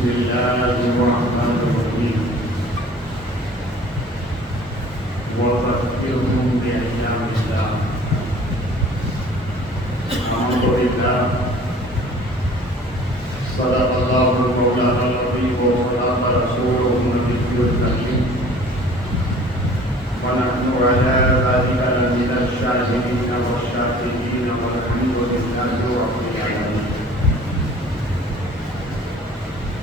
بسم الله الرحمن الرحيم وذكرهم بأيام الله الحمد لله صدق الله مولانا العظيم وصدق رسوله النبي الكريم ونحن على ذلك لمن الشاهدين والشاكرين والحمد لله رب العالمين.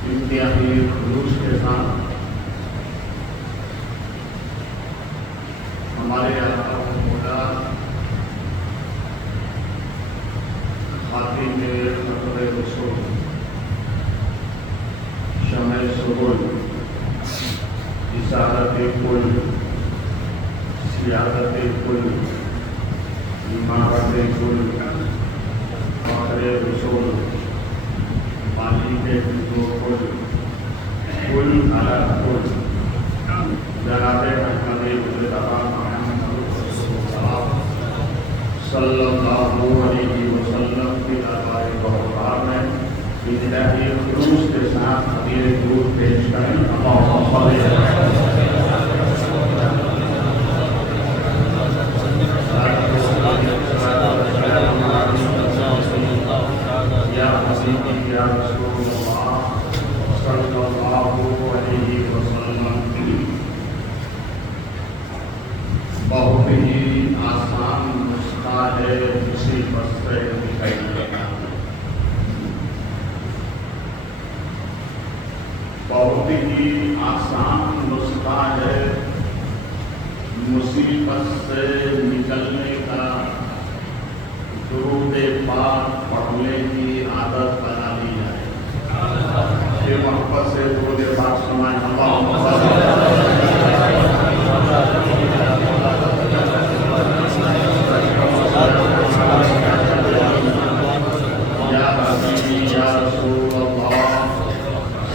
انتہائی خلوص کے ساتھ ہمارے آقا و مولا خاتم خطب رسول شمع سبل رسالت کل سیادت کل امارت کل فخر رسول مالک کل کل علی کل جناب احمد مصطفیٰ محمد صلی اللہ علیہ وسلم کی دربار بہار میں انتہائی خلوص کے ساتھ خطیر درود پیش کریں. اللہم صلی یا حبیبی یا رسول اللہ صلی اللہ علیہ وسلم. بہت ہی آسان نسخہ ہے مصیبت سے نکلنے کا. بہت ہی آسان نسخہ ہے مصیبت سے نکلنے کا. درود پاک پڑھنے کی عادت بنا لی جائے. یہ محبت سے درود پاک سنائیں. اللہم یا حبیبی یا رسول اللہ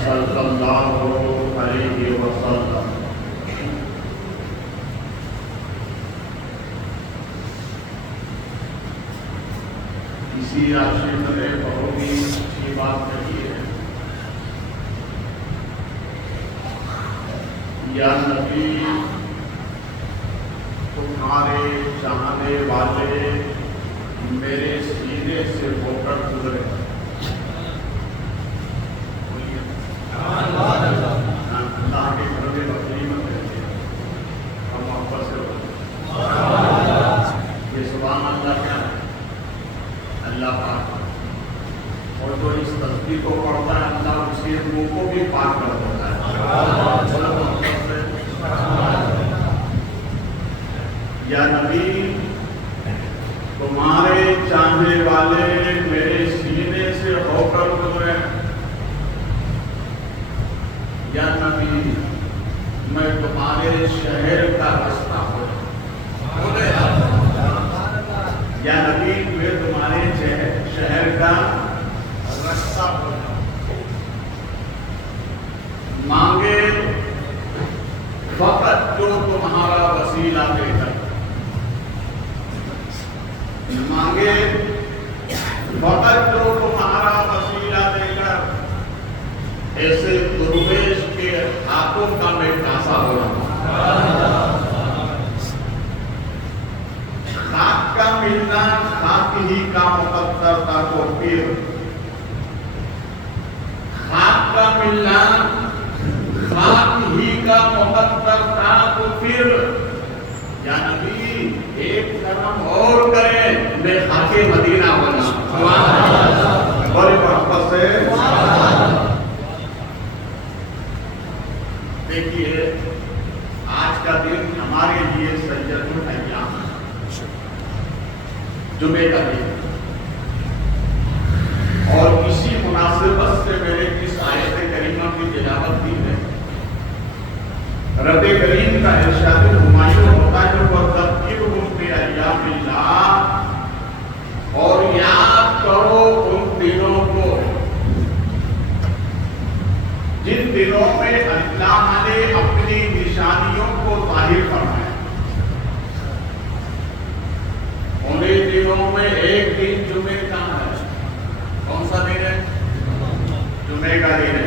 صلی اللہ علیہ وسلم. اسی عاشق نے بہت ہی اچھی بات کہی ہے. یا نبی تمہارے چاہنے والے میرے سینے سے ہو کر گزرے. اللہ کے گھر میں بکری مت رہتے ہم محبت سے یہ سبحان اللہ کیا ہے؟ اللہ پاک. اور جو اس تصدیق کو پڑھتا ہے اللہ اس کے منہ کو بھی پاک کر دیتا ہے. یا نبی تمہارے چاہنے والے میرے سینے سے ہو کر گزرے. یا نبی میں تمہارے شہر کا رستہ ہوں. یا نبی میں تمہارے شہر کا رستہ ہو. مانگے فقط جو تمہارا وسیلہ دے کر. مانگے فقط جو تمہارا وسیلہ دے کر. ایسے درویش کے ہاتھوں کا میں کاسا ہو رہا. خاک کا ملنا خاک ہی کا مقدر تھا تو پھر. خاک کا ملنا خاک ہی کا مقدر تھا تو پھر. یا نبی ایک کرم اور کریں میں خاک مدینہ بنا. بڑی محبت سے دیکھیے آج کا دن ہمارے لیے سید الایام جمعے کا دن. اور اسی مناسبت سے میں نے اس آیت کریمہ کی تلاوت کی ہے. رب کریم کا ارشاد ہمایوں ہوتا ہے وَذَكِّرْهُمْ بِأَيَّامِ اللَّهِ. اور یاد کرو ان دنوں کو جن دنوں میں اللہ نے اپنی نشانیوں کو ظاہر فرمایا. انہیں دنوں میں ایک دن جمعے کا ہے. کون سا دن ہے؟ جمعے کا دن ہے.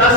10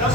10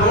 2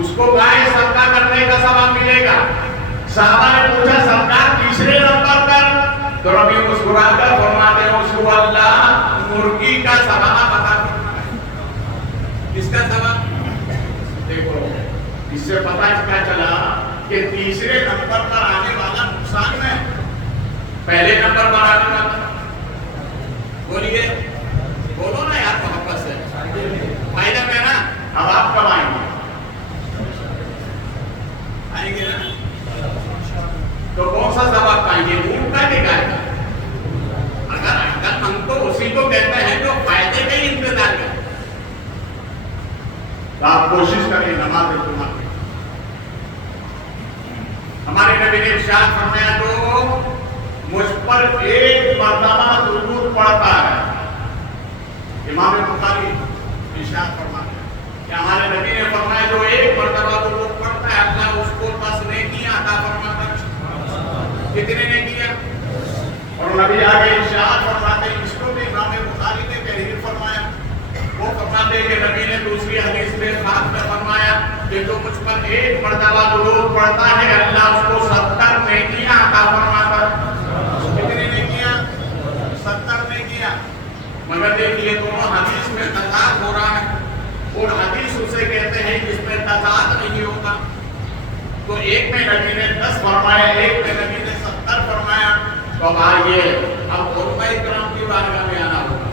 اس کو گائے صدقہ کرنے کا ثواب ملے گا. صحابہ نے پوچھا سرکار تیسرے نمبر پر؟ تو نبی مسکرا کر فرماتے ہیں اس کو اللہ مرغی کا ثواب عطا کرنا ہے. کس کا ثواب؟ دیکھو اس سے پتہ کیا چلا کہ تیسرے نمبر پر آنے والا نقصان ہے پہلے نمبر پر آنے والا. بولیے بولو نا یار محبت سے. فائدہ میں نا. اب آپ کب آئیں گے؟ آئیں گے نا. تو کون سا ثواب پائیں گے؟ اونٹ کا کہ گائے کا؟ اگر ہم تو اسی کو کہتے ہیں جو فائدے کا ہی انتظار کریں. تو آپ کوشش کریں نماز تمہاری. ہمارے نبی نے ارشاد فرمایا جو مجھ پر ایک مرتبہ درود پڑھتا ہے. امام بخاری ارشاد فرماتے ہیں کہ ہمارے نبی نے فرمایا جو ایک مرتبہ درود پڑھتا ہے اللہ اس کو 10 نیکیاں عطا فرماتا ہے. کتنے نیکیاں؟ اور نبی آگے ارشاد فرماتے ہیں اس کو بھی امام بخاری نے تحریر فرمایا. وہ فرماتے ہیں کہ نبی نے دوسری حدیث میں بات میں فرمایا کہ جو مجھ پر ایک مرتبہ درود پڑھتا ہے اللہ اس کو 70 نیکیاں عطا فرماتا ہے. کتنی نیکیاں؟ 70 نیکیاں. مگر دیکھیے دونوں حدیث میں تضاد ہو رہا ہے. اور حدیث اسے کہتے ہیں جس میں تضاد نہیں ہوتا. تو ایک میں نبی نے 10 فرمایا ایک میں نبی نے 70 فرمایا. تو اب آئیے اب علماء کرام کی بارگاہ میں آنا ہوگا.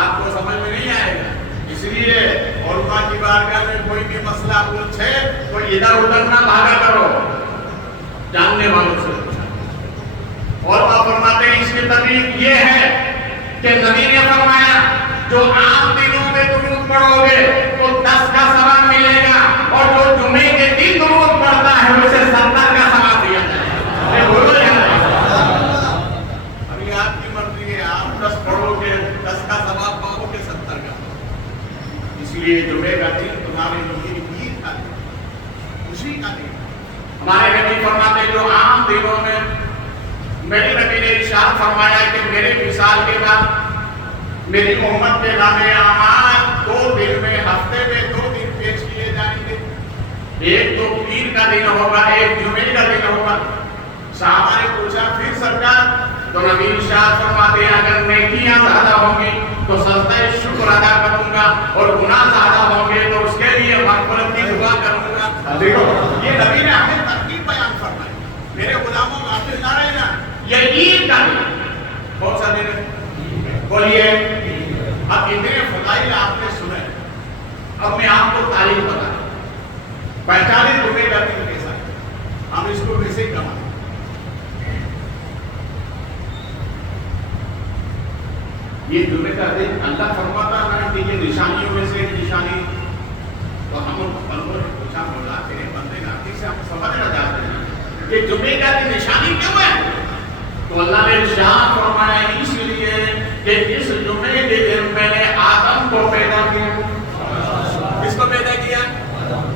آپ کو سمجھ میں نہیں آئے گا. اس لیے علماء کی بارگاہ میں کوئی بھی مسئلہ پوچھے تو ادھر ادھر نہ بھاگا کرو, جاننے والوں سے پوچھا. علماء فرماتے ہیں اس کی ترتیب یہ ہے کہ نبی نے فرمایا جو عام دنوں میں درود پڑھو گے تو 10 کا ثواب ملے گا اور جو جمعے کے دن درود پڑھتا ہے اسے 70 کا ثواب دیا جائے گا. بولو یار ابھی آپ کی مرضی ہے. آپ 10 پڑھو گے 10 کا ثواب پاؤ گے 70 کا. اس لیے جمعے کا دن تمہارے لیے عید کا دن, خوشی کا دن. ہمارے نبی فرماتے ہیں جو عام دنوں میں میرے نبی نے ارشاد فرمایا کہ میرے وصال کے بعد میری امت کے نامے اعمال 2 دن میں ہفتے میں 2 دن پیش کیے جائیں گے. ایک تو پیر کا دن ہوگا ایک جمعے کا دن ہوگا. صحابہ نے پوچھا پھر سرکار؟ تو نبی ارشاد فرماتے ہیں اگر نیکیاں زیادہ ہوں گی تو سجدہ شکر ادا کروں گا اور گناہ زیادہ ہوں گے تو اس کے لیے مغفرت کی دعا کروں گا. دیکھو یہ نبی نے ہمیں ترتیب بیان فرمائی. میرے غلاموں غافل نہ رہنا. یہ عید کا دن کون سا دن ہے؟ بولیے. اب اتنے فضائل آپ نے سنے. اب میں آپ کو تاریخ بتاؤں. 45 جمعے کا دن کیسا ہے ہم اس کو کیسے کمائیں. یہ جمعے کا دن اللہ فرماتا ہے کہ یہ نشانیوں میں سے ایک نشانی. تو ہم بندوں نے پوچھا مولا تیرے بندے ناطق سے ہم سمجھنا چاہتے ہیں کہ جمعے کا دن نشانی کیوں ہے؟ تو اللہ نے ارشاد فرمایا اس لیے کہ اس جمعے کے دن میں نے آدم کو پیدا کیا. کس کو پیدا کیا؟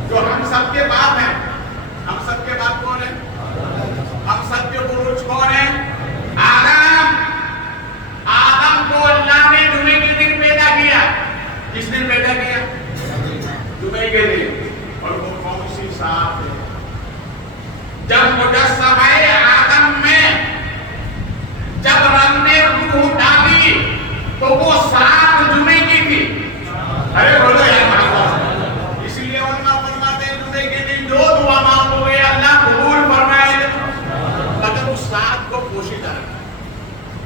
جو ہم سب کے باپ ہیں. ہم سب کے باپ کون ہیں؟ ہم سب کے بروج کون ہیں؟ آدم. آدم کو اللہ نے جمعے کے دن پیدا کیا. کس دن پیدا کیا؟ جمعے کے دن. اور وہ کون سی ساتھ ہے؟ جب مجسمہ آدم میں جب رب نے روح ڈالی تو وہ 7 جمعے کی تھی. ارے بولو یار. اس لیے علماء فرماتے ہیں جمعے کے دن جو دعا مانگو گے اللہ قبول فرمائے گا. مگر اس 7 کو پوشیدہ رکھا.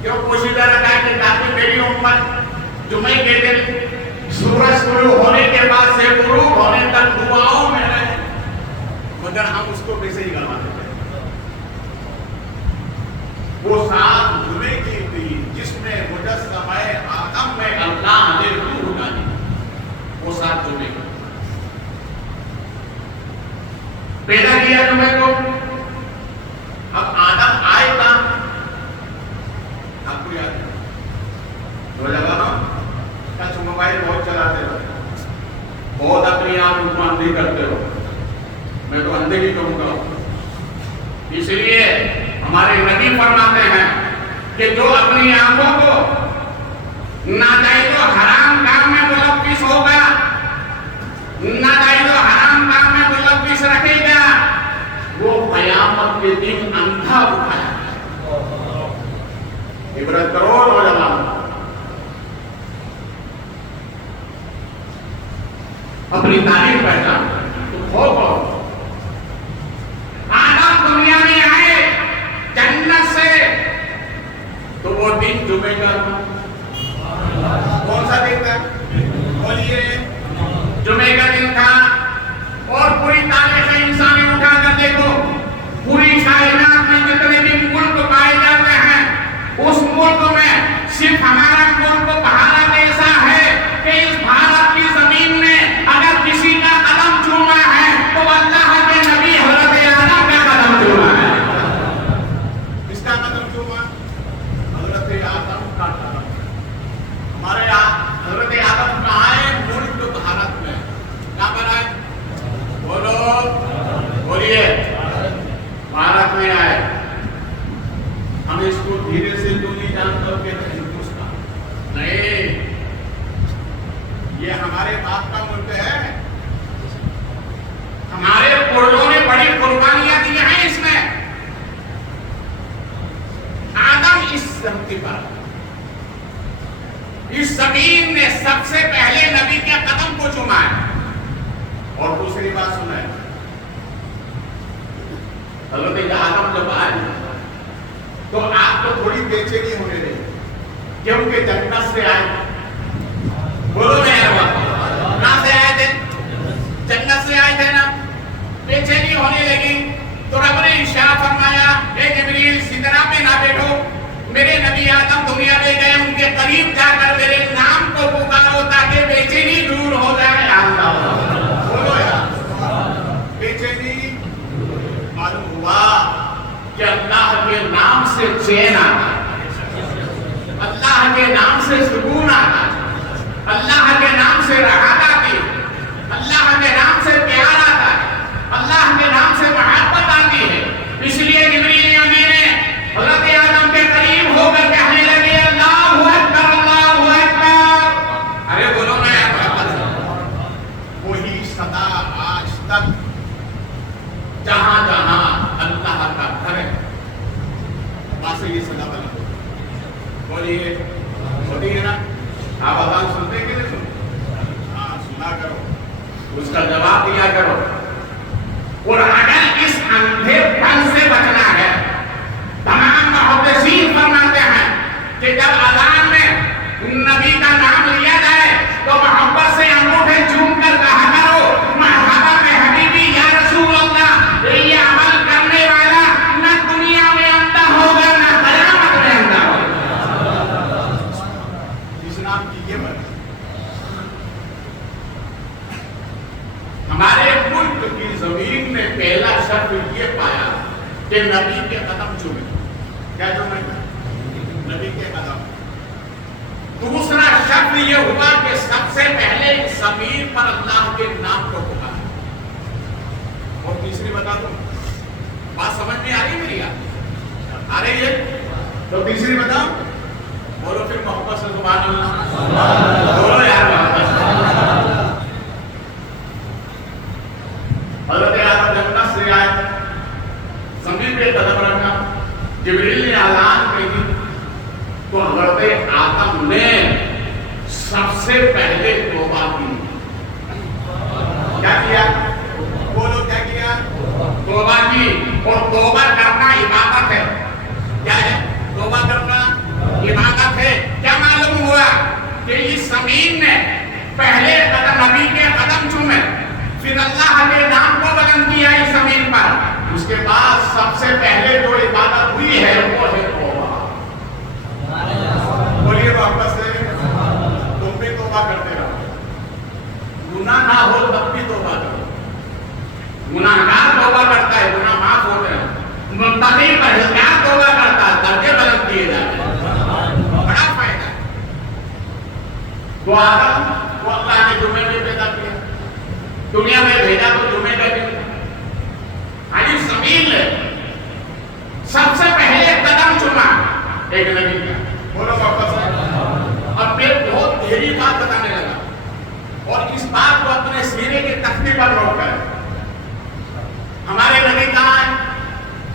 کیوں پوشیدہ رکھا ہے؟ کہ تاکہ میری امت جمعے کے دن سورج طلوع ہونے کے بعد سے غروب ہونے تک دعاؤں میں رہے. مگر ہم اس کو کیسے ہی گوا دیتے ہیں. وہ 7 جمعے کی تھی جس میں مجسمہ آدم میں اللہ نے روح ڈالی. وہ 7 جمعے کو پیدا کیا جمعے کو. اب آدم آئے تھا آپ کو یاد ہے؟ دو جگہ کچھ موبائل بہت چلاتے ہو, بہت اپنی آنکھ کو اندھی کرتے ہو. میں تو اندھے ہی کہوں گا. اس لیے ہمارے نبی فرماتے ہیں کہ جو اپنی آنکھوں کو ناجائز و حرام کام میں ملوث ہوگا, نہ قیامت کے دن اندھا اٹھایا ہے۔ عبرت کرو نوجوان، اپنی تاریخ پہچان تو کھو آدم دنیا میں آئے جنت سے تو وہ دن جمعے کا تھا۔ کون سا دن تھا؟ بولیے، جمعے کا دن تھا۔ اور پوری تاریخ انسانی اٹھا کر دیکھو، پوری کائنات میں جتنے بھی ملک پائے جاتے ہیں، اس ملک میں صرف ہمارا ملک بھارت ایسا ہے کہ اس بھارت کی زمین میں اگر کسی کا قدم چوما ہے تو اللہ کے نبی حضرت آدم کا قدم چوما ہے۔ کس کا قدم چوما؟ حضرت آدم کا قدم۔ ہمارے حضرت آدم کہاں ہے؟ ملک بھارت میں۔ کہاں پر آئے؟ بولیے، بھارت میں آئے۔ ہم اس کو دھیرے سے تو نہیں جانتے کہ ہندوستان نہیں، یہ ہمارے باپ کا ملک ہے۔ ہمارے پڑوسیوں نے بڑی قربانیاں دی ہیں اس میں۔ آدم اس دھرتی پر، اس زمین نے سب سے پہلے نبی کے قدم کو چوما ہے۔ اور دوسری بات سنیں، حضرت آدم جب آئے تو آپ کو تھوڑی بے چینی ہونے لگی کیونکہ جنت سے آئے۔ بولو میرے بات، کہاں سے آئے تھے؟ جنت سے آئے تھے نا، بے چینی ہونے لگی تو رب نے ارشاد فرمایا، اے جبریل سدرا پہ نہ بیٹھو، میرے نبی آدم دنیا میں گئے، ان کے قریب جا کر میرے نام کو پکارو تاکہ بے چینی دور ہو جائے۔ بولو یار، بے چینی معلوم ہوا کہ اللہ کے نام سے چین آتا ہے، اللہ کے نام سے سکون آتا ہے، اللہ کے نام سے راحت آتی ہے، اللہ کے نام سے پیار آتا ہے، اللہ کے نام سے محبت آتی ہے۔ اس لیے جبریل امین نے حضرت آدم کے قریب ہو کر کہنے لگے، اللہ اکبر، اللہ اکبر۔ ارے بولو نا یار، وہی صدا آج تک جہاں جہاں اللہ کا گھر ہے وہاں سے یہ صدا بنا۔ بولیے، ہوتی ہے نا؟ آپ اذان سنتے کہ نہیں سنتے؟ ہاں، سنا کرو، اس کا جواب دیا کرو۔ اور اگر اس اندھے پن سے بچنا ہے، تمام محدثین فرماتے ہیں کہ جب اذان میں نبی کا نام لیا جائے تو محبت سے انگوٹھے چوم کر کہا کرو، مرحبا میں حبیبی یا رسول اللہ۔ یہ عمل کرنے والا نہ دنیا میں اندھا ہوگا نہ قیامت میں اندھا ہوگا۔ اس نام کی یہ بات، ہمارے ملک کی زمین میں پہلا شرط یہ پایا کہ نبی کے قدم چومے۔ کیا چومے؟ نبی کے قدم۔ دوسرا شرط یہ ہوا کہ سب سے پہلے زمین پر اللہ کے نام کو پکارا۔ اور تیسری بتا دوں، بات سمجھ میں آ رہی میری؟ آ رہی ہے تو تیسری بتاؤ، بولو پھر محبت سے سبحان اللہ، بولو یار محبت سے۔ حضرت آدم جنت سے آئے، زمین پہ قدم رکھا، جبریل نے اعلان کی تو حضرت آدم نے سب سے پہلے توبہ کی۔ کیا کیا؟ بولو کیا کیا؟ توبہ کی۔ اور توبہ کرنا عبادت ہے۔ کیا ہے؟ توبہ کرنا عبادت ہے۔ کیا معلوم ہوا کہ اس زمین نے پہلے قدم نبی کے قدم چومے، پھر اللہ کے نام کو بلند کیا اس زمین پر، اس کے بعد سب سے پہلے جو عبادت ہوئی ہے وہ ہے توبہ۔ بولیے واپس سے، تم بھی توبہ کرتے رہو، گناہ نہ ہو تب بھی توبہ کرو۔ گناہگار توبہ کرتا ہے، گناہ معاف ہوتے ہیں، متقی پرہیزگار توبہ کرتا ہے، درجے بلند کیے جاتے ہیں، بڑا فائدہ ہے۔ تو آدم کو اللہ نے جمعے میں پیدا کیا، دنیا میں بھیجا تو جمعے کا دن۔ آج زمین نے سب سے پہلے قدم چوما ایک نبی کا۔ بولو واپس سے۔ اب میں بہت گہری بات بتانے لگا اور اس بات کو اپنے سینے کے تختے پر نوٹ کریں۔ ہمارے نبی کہاں ہے؟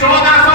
1400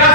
10